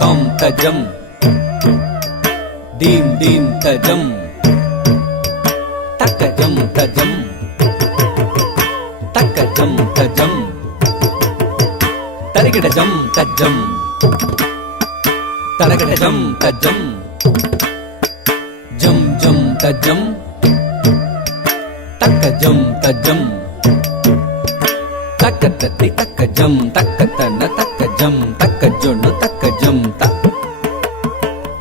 tom tajam dim dim tajam takajam tajam takajam tajam tarigidajam tajam tarigidajam tajam jam jam tajam takajam tajam takatati takajam takatana takajam takajonu takajam ta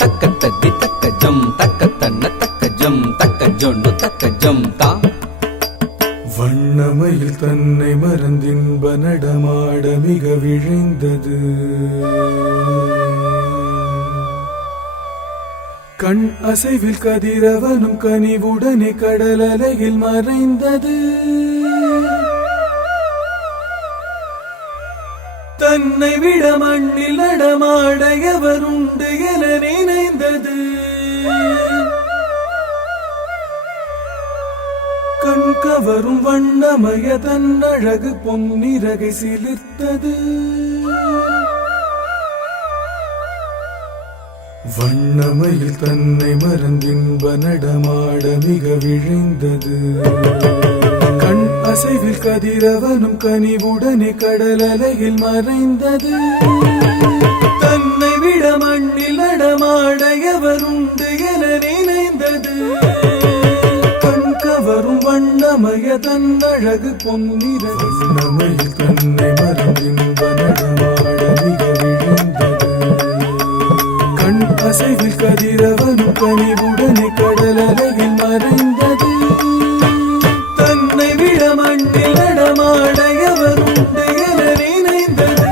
takatati takajam takatana takajam takajonu takajam ta வண்ணமயில் தன்னை மறந்தின்ப நடமாட மிக விழைந்தது. கண் அசைவில் கதிரவனும் கனிவுடனே கடல் அலையில் மறைந்தது. தன்னை விட மண்ணில் நடமாட எவருண்டு என நினைந்தது. கண் கவரும் வண்ணமய தன்னழகு பொன்னிறகை சிலிர்த்தது. வண்ணமயில் தன்னை மறந்தின்ப நடமாட மிக விழைந்தது. கண் அசைவில் கதிரவனும் கனிவுடனே கடல் அலையில் மறைந்தது. தன்னை விட மண்ணில் நடமாட எவருண்டு என நினைந்தது. கவரும் வண்ணமய தன்னழகு பொன்னிறகு வண்ணமயில் தன்னை மறந்தின்ப நடமாட மிக விழுந்தது. கண் அசைவில் கதிரவனும் கனிவுடனே கடல் அலையில் மறைந்தது. தன்னை விட மண்ணில் நடமாட எவருண்டு என நினைந்தது.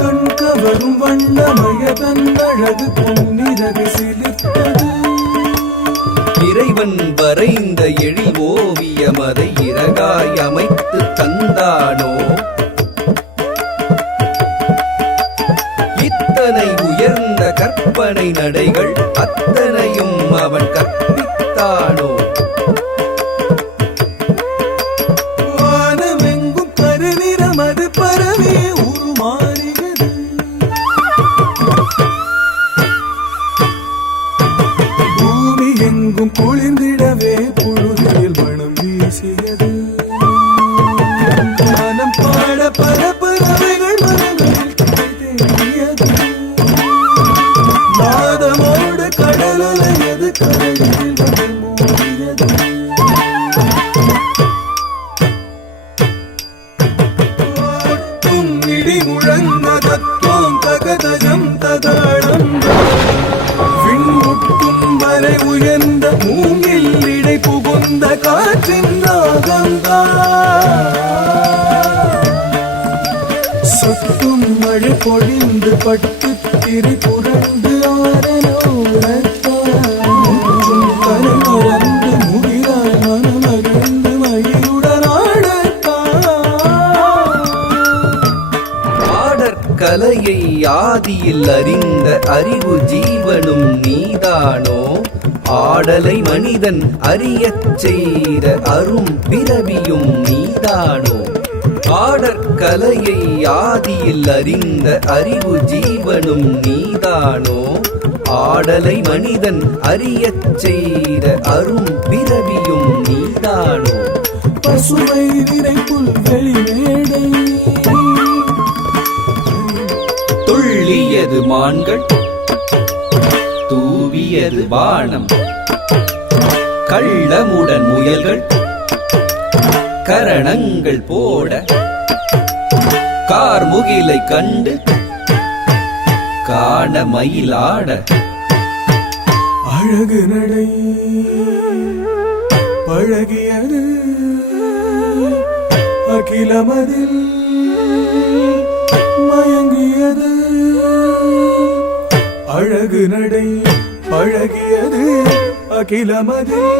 கண் கவரும் வண்ணமய தன்னழகு பொன்னிறகு சிலிர்த்தது. இறைவன் வரைந்த எழில் ஓவியம் அதை இறகாய் அமைத்து தந்தானோ? இத்தனை உயர்ந்த கற்பனை நடைகள் அத்தனையும் அவன் கற்பித்தானோ? வானமெங்கும் கருநிறம் அது பரவே உருமாறுகிறது. பூமி எங்கும் குளிர்ந்திடவே புழுதியில் மனம் வீசியது. மனம் பாட பல பறவைகள் மரங்களில் தேடியது. நாதமோடு கடல் அலையது கரையில் வந்து மூடியது. இடி முழங்க தத்துவம் தகதஜம் ததாளம் விண்முட்டும் வரை உயர்ந்த மூங்கில் இடை புகுந்த காற்றின் ராகந்தா. சொட்டும் மழை பொழிந்து பட்டு திரி புரண்டு ஆரலோடத்தான் கரை மறந்து முகிலாய் மனமகிழ்ந்து மயிலுடன் கலையை ஆதியில் அறிந்த அறிவு ஜீவனும் நீதானோ? ஆடலை மனிதன் அறியச் செய்த அரும் பிறவியும் நீதானோ? ஆடற்கலையை ஆதியில் அறிந்த அறிவு ஜீவனும் நீதானோ? ஆடலை மனிதன் அறியச் செய்த அரும் பிறவியும் நீதானோ? பசுமை நிறை புல்வெளி மேடை துள்ளியது மான்கள் தூவியது வானம் கள்ளமுடன் முயல்கள் கரணங்கள் போட கார்முகிலை கண்டு காண மயிலாட அழகு நடை பழகியது அகிலமதில் மயங்கியது. அழகு நடை பழகியது அகிலமதில்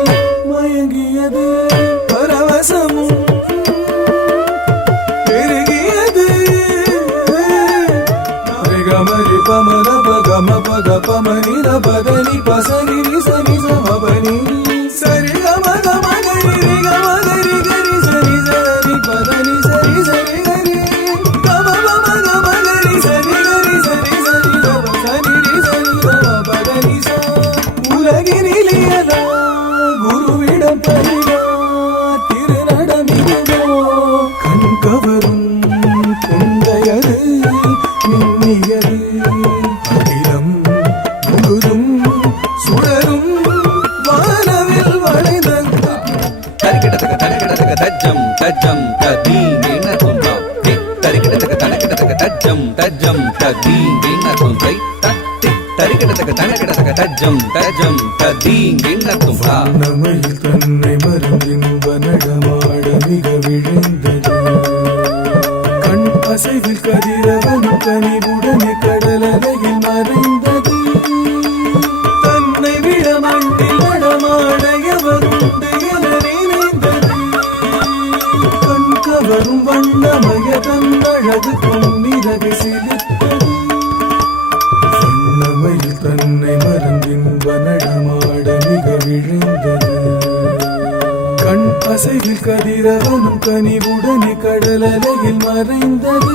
மயங்கியது. பரவசமும் பெருகியது. கமரி பமர பகம பக பமரி பதனி பசரி சனி சமபனி சரி கம கமகரி கமகரி கரி சரி சரி பதனி சரி சரி கரி கம கம கமகரி சரி கரி சரி சரி கவரும் குந்தையது மின்னியது அகிலம் முழுதும் சுடரும் வானவில் வளைந்த தரிக்கிடத்தக்க தனக்கிடத்தக்க தஜ்ஜம் தஜ்ஜம் ததீங்கின தும்பா தரிக்கிடத்தக்க தனக்கிடத்தக்க தஜ்ஜம் தஜ்ஜம் ததீங்கின தும்பை தத்தி தரிக்கிடத்தக்க தனக்கிடத்தக்க தஜ்ஜம் தஜ்ஜம் ததீங்கின தும்பா நம்மையில் தன்னை மறந்தின்ப நடமாட மிக விழுந்தது கண் அசைவில் கதிரவன் கனிவுடனே கடலலையில் மறைந்தது தன்னை விட மண்ணில் நடமாட எவருண்டு என நினைந்தது கண் கவரும் வண்ணமய தன்னழகு பொன்னிறகு சிலித்தது வண்ணமயில் தன்னை மறந்தின்ப நடமாட மிக விழுந்தது கண் அசைவில் கதிரவனும் கனிவுடனே கடலலையில் மறைந்தது